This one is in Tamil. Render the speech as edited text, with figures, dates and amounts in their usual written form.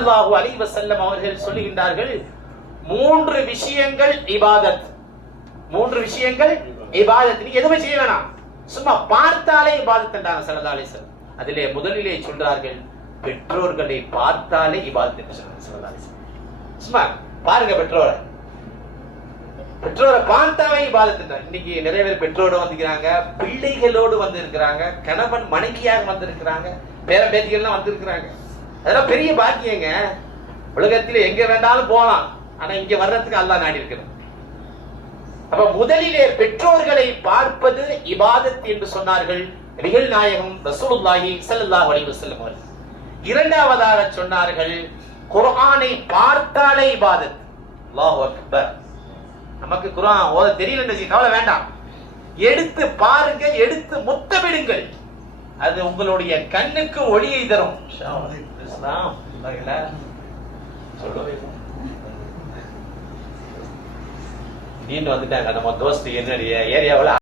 ஸல்லல்லாஹு அலைஹி வஸல்லம் அவர்கள் சொல்லுகின்றார்கள், 3 விஷயங்கள் இபாதத். 3 விஷயங்கள் இபாதத். நீ எதுவும் செய்ய வேணாம், சும்மா பார்த்தாலே இபாதத் என்றாங்க ஸல்லல்லாஹு அலைஹி வஸல்லம். அதிலே முதலிலே சொல்றார்கள், பெற்றோர்களை பார்த்தாலே இபாதத் என்று சொல்றாங்க ஸல்லல்லாஹு அலைஹி வஸல்லம். சும்மா பாருங்க, பெற்றோரை பார்த்தாவே இபாதத் என்றாங்க. இன்னைக்கு நிறைய பேர் பெற்றோரோடு வந்திருக்கிறாங்க, பிள்ளைகளோடு வந்து இருக்கிறாங்க, கணவன் மனைவியாக வந்திருக்கிறாங்க, பேர பேத்திகள்லாம் வந்திருக்கிறாங்க. அதெல்லாம் பெரிய பாக்கியங்க. உலகத்தில் எங்க வேண்டாலும் போகலாம், ஆனா இங்க வர்றதுக்கு அல்லாஹ் நாடி இருக்கிறான். அப்ப முதலிலே பெற்றோர்களை பார்ப்பது இபாதத் என்று சொன்னார்கள் நபிகள் நாயகம் ரசூலுல்லாஹி ஸல்லல்லாஹு அலைஹி வஸல்லம் அவர்கள். இரண்டாவதாக சொன்னார்கள், குர்ஆனை பார்த்தாலே இபாதத். அல்லாஹு அக்பர். நமக்கு குர்ஆன் ஓத தெரியல, கவலை வேண்டாம், எடுத்து பாருங்க, எடுத்து முத்தமிடுங்கள், அது உங்களுடைய கண்ணுக்கு ஒளியை தரும். நீண்டு வந்துட்டாங்க நம்ம தோஸ்து என்னுடைய ஏரியாவில்